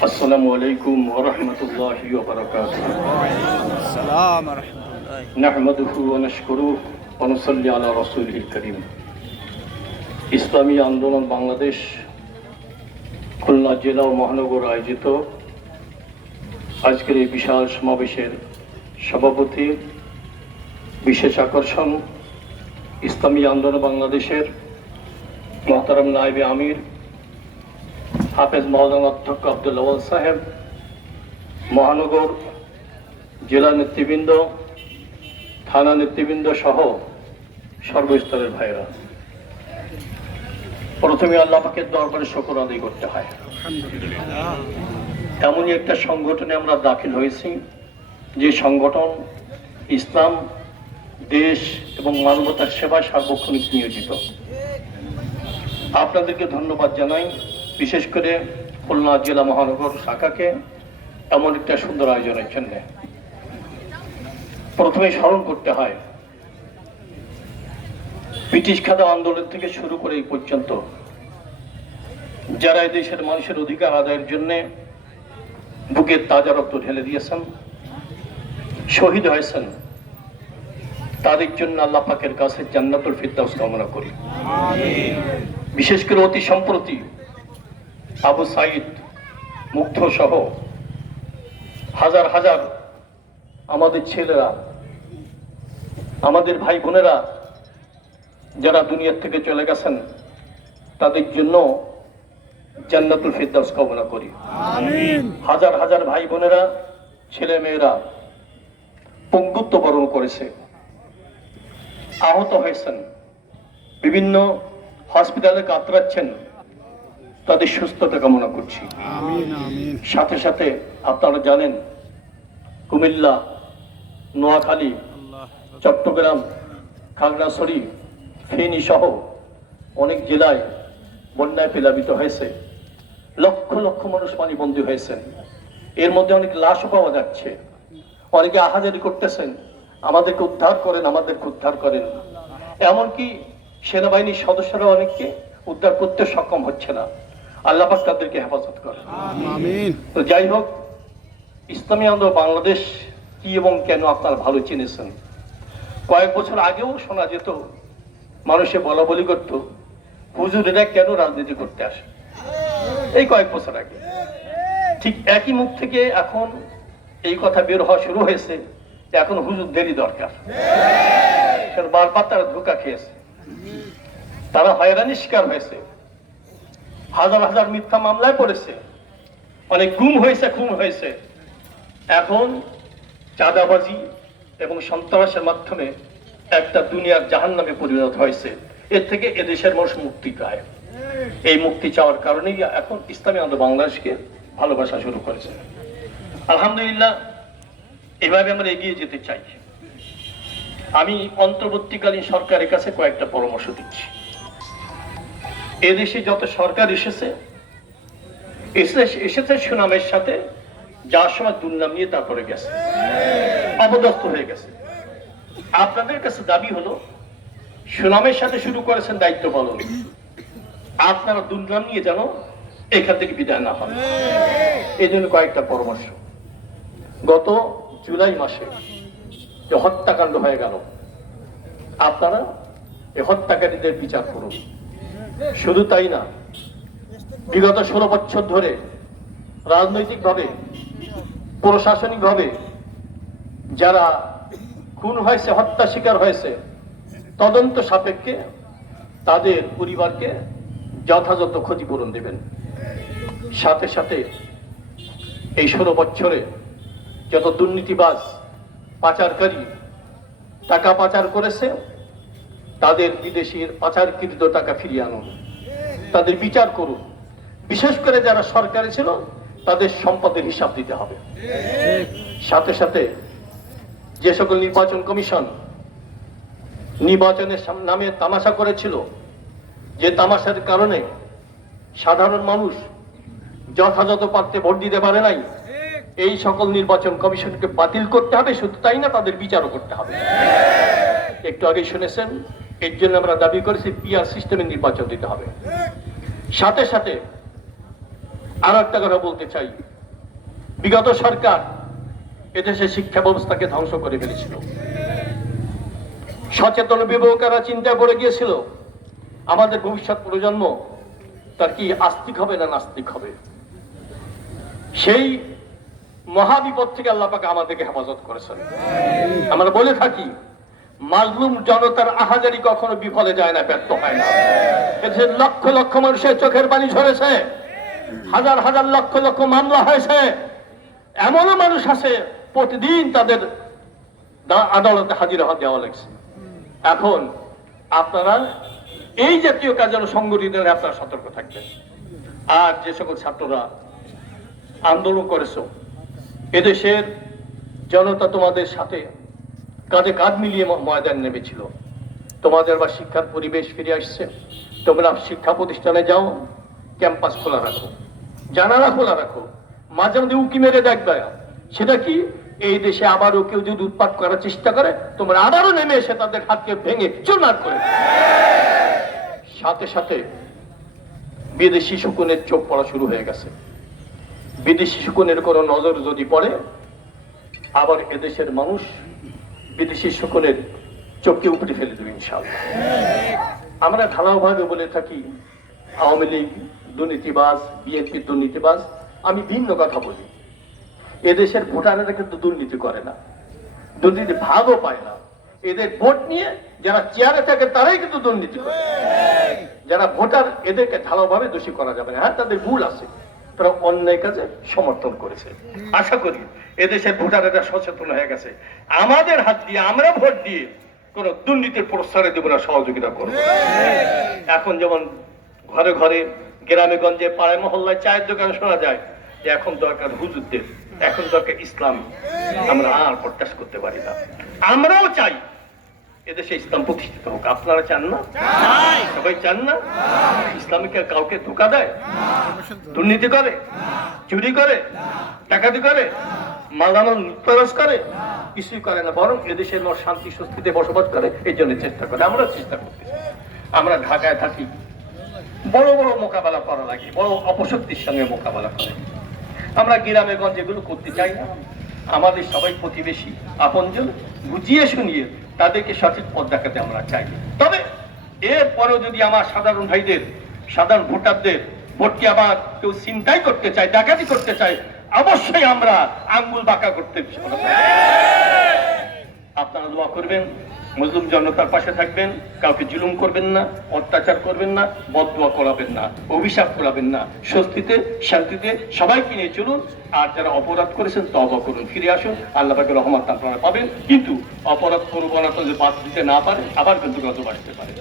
আসসালামু আলাইকুম ওয়া রাহমাতুল্লাহি ওয়া বারাকাতুহু السلام ورحمة الله নাহমাদুহু ওয়া নাশকুরুহু ওয়া নুসাল্লি আলা রাসূলিল কারীম ইসলামী আন্দোলন বাংলাদেশ খুলনা জেলা ও মহানগর আয়োজিত আজকের এই বিশাল সমাবেশের সভাপতি, বিশেষ আকর্ষণ, ইসলামী আন্দোলন বাংলাদেশের মহতারাম নাইবে আমির, হাফেজ মহাজন অধ্যক্ষ আব্দুল আওয়াল সাহেব, মহানগর জেলা নেতৃবৃন্দ, থানা নেতৃবৃন্দ সহ সর্বস্তরের ভাইরা প্রথমে আল্লাহ পাকের দরবারে শকর আদায় করতে হয়। এমনই একটা সংগঠনে আমরা দাখিল হয়েছি, যে সংগঠন ইসলাম, দেশ এবং মানবতার সেবায় সার্বক্ষণিক নিয়োজিত। আপনাদেরকে ধন্যবাদ জানাই, বিশেষ করে খুলনা জেলা মহানগর শাখাকে এমন একটা সুন্দর আয়োজনের জন্য। প্রথমে স্মরণ করতে হয়, ব্রিটিশ খাদা আন্দোলন থেকে শুরু করে এই পর্যন্ত, যারা দেশের মানুষের অধিকার আদায়ের জন্য বুকের তাজা রক্ত ঢেলে দিয়েছেন, শহীদ হয়েছেন। তাদের জন্য আল্লাহ পাকের কাছে জান্নাতুল ফিরদাউস কামনা করি। বিশেষ করে অতি সম্প্রতি আবু সাইদ, মুগ্ধ সহ হাজার হাজার আমাদের ছেলেরা, আমাদের ভাই বোনেরা যারা দুনিয়ার থেকে চলে গেছেন, তাদের জন্য জান্নাতুল ফিরদাউস কামনা করি। হাজার হাজার ভাই বোনেরা ছেলে মেয়েরা পঙ্গুত্ব বরণ করেছে। আহত হয়েছেন। বিভিন্ন হসপিটালে কাতরাচ্ছেন। তাদের সুস্থতা কামনা করছি। সাথে সাথে আপনারা জানেন কুমিল্লা নোয়াখালী চট্টগ্রাম খাগড়াছড়ি ফেনী সহ অনেক জেলায় বন্যায় প্লাবিত হয়েছে। লক্ষ লক্ষ মানুষ পানিবন্দী হয়েছেন। এর মধ্যে অনেক লাশও পাওয়া যাচ্ছে। অনেকে আহাজারি করতেছেন। আমাদেরকে উদ্ধার করেন আমাদেরকে উদ্ধার করেন। এমনকি সেনাবাহিনীর সদস্যরা অনেককে উদ্ধার করতে সক্ষম হচ্ছে না। আল্লাহ পাক তাদেরকে হেফাজত করে তো যাই হোক ইসলামী আন্দোলন বাংলাদেশ কি এবং কেন আপনারা ভালো চিনেছেন? কয়েক বছর আগেও শোনা যেত মানুষে বলা বলি করত হুজুরেরা কেন রাজনীতি করতে আসে? এই কয়েক বছর আগে। ঠিক একই মুখ থেকে এখন এই কথা বের হওয়া শুরু হয়েছে এখন হুজুরদেরই দরকার। কারণ বারবার তারা ধোকা খেয়েছে। তারা হয়রানির শিকার হয়েছে। হাজার হাজার মিথ্যা মামলায় পড়েছে। অনেক গুম হয়েছে, খুন হয়েছে। এখন চাঁদাবাজি এবং সন্ত্রাসের মাধ্যমে একটা দুনিয়ার জাহান নামে পরিণত হয়েছে। এর থেকে এদেশের মানুষ মুক্তি পায়। এই মুক্তি চাওয়ার কারণেই এখন ইসলামী আন্দোলন বাংলাদেশকে ভালোবাসা শুরু করেছে। আলহামদুলিল্লাহ, এভাবে আমরা এগিয়ে যেতে চাই। আমি অন্তর্বর্তীকালীন সরকারের কাছে কয়েকটা পরামর্শ দিচ্ছি। এদেশে যত সরকার এসেছে এসেছে সুনামের সাথে যার সময় দুর্নাম নিয়ে তারপরে গেছে। অপদস্থ হয়ে গেছে। আপনাদের কাছে দাবি হলো, সুনামের সাথে শুরু করেছেন দায়িত্ব পালন। আপনারা দুর্নাম নিয়ে যেন এখান থেকে বিদায় না হয় এই জন্য কয়েকটা পরামর্শ। গত জুলাই মাসে যে হত্যাকাণ্ড হয়ে গেল, আপনারা এই হত্যাকারীদের বিচার করুন। শুধু তাই না, বিগত ষোলো বছর ধরে রাজনৈতিকভাবে, প্রশাসনিকভাবে যারা খুন হয়েছে, হত্যা শিকার হয়েছে, তদন্ত সাপেক্ষে তাদের পরিবারকে যথাযথ ক্ষতিপূরণ দেবেন। সাথে সাথে এই ষোলো বছরে যত দুর্নীতিবাজ, পাচারকারী টাকা পাচার করেছে, তাদের বিদেশির পাচারকৃত টাকা ফিরিয়ে আনুন। তাদের বিচার করুন। বিশেষ করে যারা সরকারি ছিল, তাদের সম্পদের হিসাব দিতে হবে। সাথে সাথে যে সকল নির্বাচন কমিশন নির্বাচনের নামে তামাশা করেছিল যে তামাশার কারণে সাধারণ মানুষ যথাযথ পাত্রে ভোট দিতে পারে নাই, এই সকল নির্বাচন কমিশনকে বাতিল করতে হবে, শুধু তাই না তাদের বিচারও করতে হবে। একটু আগে শুনেছেন, এর জন্য আমরা দাবি করেছি পিআর সিস্টেমে নির্বাচন দিতে হবে। সাথে সাথে আর একটা কথা বলতে চাই। বিগত সরকার এদেশে শিক্ষা ব্যবস্থাকে ধ্বংস করে ফেলেছিল। সচেতন বিবেকেরা চিন্তা করে গিয়েছিল। আমাদের ভবিষ্যৎ প্রজন্ম তার কি আস্তিক হবে না নাস্তিক হবে? সেই মহাবিপদ থেকে আল্লাহ পাক আমাদেরকে হেফাজত করেছেন। আমরা বলে থাকি মাজলুম জনতার আহাজারি কখনো বিফলে যায় না, ব্যর্থ হয় না। লক্ষ লক্ষ মানুষের চোখের পানি ঝরেছে, হাজার হাজার লক্ষ লক্ষ মামলা হয়েছে। এমনও মানুষ আছে, প্রতিদিন তাদের আদালতে হাজির হওয়া দেওয়া লাগছে। এখন আপনারা এই জাতীয় কাজ যেন সংগঠিত হয়, আপনারা সতর্ক থাকবেন। আর যে সকল ছাত্ররা আন্দোলন করেছ এদেশের জনতা তোমাদের সাথে কাঁধে কাঁধ মিলিয়ে ময়দান নেমেছিল। তোমাদের বা শিক্ষার পরিবেশ ফিরে আসছে। তোমরা শিক্ষা প্রতিষ্ঠানে যাও ক্যাম্পাস খোলা রাখো। জানালা খোলা রাখো। মাঝে মাঝে উকি মেরে দেখবে। সেটা কি? এই দেশে আবারও কেউ যদি উৎপাত করার চেষ্টা করে তোমরা আবারও নেমে এসে তাদের হাতকে ভেঙে চুরমার করে। সাথে সাথে বিদেশি শকুনের চোখ পড়া শুরু হয়ে গেছে। বিদেশি শকুনের কোনো নজর যদি পড়ে, আবার এদেশের মানুষ বিদেশি শকুনের চোখকে উপরে ফেলে দেবে ইনশাআল্লাহ। আমরা ঢালাওভাবে বলে থাকি, আওয়ামী লীগ দুর্নীতিবাজ বিএনপি দুর্নীতিবাজ, আমি ভিন্ন কথা বলি। এদেশের ভোটারেরা কিন্তু দুর্নীতি করে না। দুর্নীতি ভাগও পায় না। এদের ভোট নিয়ে যারা চেয়ারে থাকে তারাই কিন্তু দুর্নীতি করে। যারা ভোটার এদেরকে ঢালাওভাবে দোষী করা যাবে না। হ্যাঁ তাদের ভুল আছে। তারা অন্যায় কাজে সমর্থন করেছে। আশা করি এদেশের ভোটারেরা সচেতন হয়ে গেছে। আমাদের হাত দিয়ে আমরা ভোট দিয়ে কোন দুর্নীতির প্রস্তারে দেব না, সহযোগিতা করব। এখন যেমন ঘরে ঘরে গ্রামে গঞ্জে পাড়ায় মহল্লায় চায়ের দোকানে শোনা যায় যে এখন দরকার হুজুরদের এখন দরকার ইসলাম আমরা আর প্রত্যাশ করতে পারি না। আমরাও চাই এদেশে ইসলাম প্রতিষ্ঠিত হোক। আপনারা চান না? সবাই চান না? ইসলামিকে কাউকে ধোকা দেয়? দুর্নীতি করে? চুরি করে? ডাকাতি করে? মালামাল লুটতরাজ করে? কিছুই করে না বরং এদেশের লোক শান্তি সুস্থিতে বসবাস করে এই জন্য চেষ্টা করে। আমরা চেষ্টা করতেছি। আমরা ঢাকায় থাকি। বড় বড় মোকাবেলা করা লাগে বড় অপশক্তির সঙ্গে মোকাবেলা করে আমরা গ্রামে গঞ্জে এগুলো করতে চাই না। আমাদের সবাই প্রতিবেশী, আপনজন, বুঝিয়ে শুনিয়ে তাদেরকে সঠিক পথ দেখাতে আমরা চাই। তবে এরপরেও যদি আমার সাধারণ ভাইদের, সাধারণ ভোটারদের ভোটকে আবার কেউ চিন্তাই করতে চায়, ডাকাতি করতে চায়, অবশ্যই আমরা আঙ্গুল বাঁকা করতে আপনারা দোয়া করবেন মুসলিম জনতার পাশে থাকবেন, কাউকে জুলুম করবেন না, অত্যাচার করবেন না বদুয়া করাবেন না, অভিশাপ করাবেন না, স্বস্তিতে, শান্তিতে সবাইকে নিয়ে চলুন। আর যারা অপরাধ করেছেন তবা করুন, ফিরে আসুন। আল্লাহ রহমান আপনারা পাবেন। কিন্তু অপরাধ করব না তো বাদ দিতে না পারে, আবার কিন্তু গত বাড়তে পারে।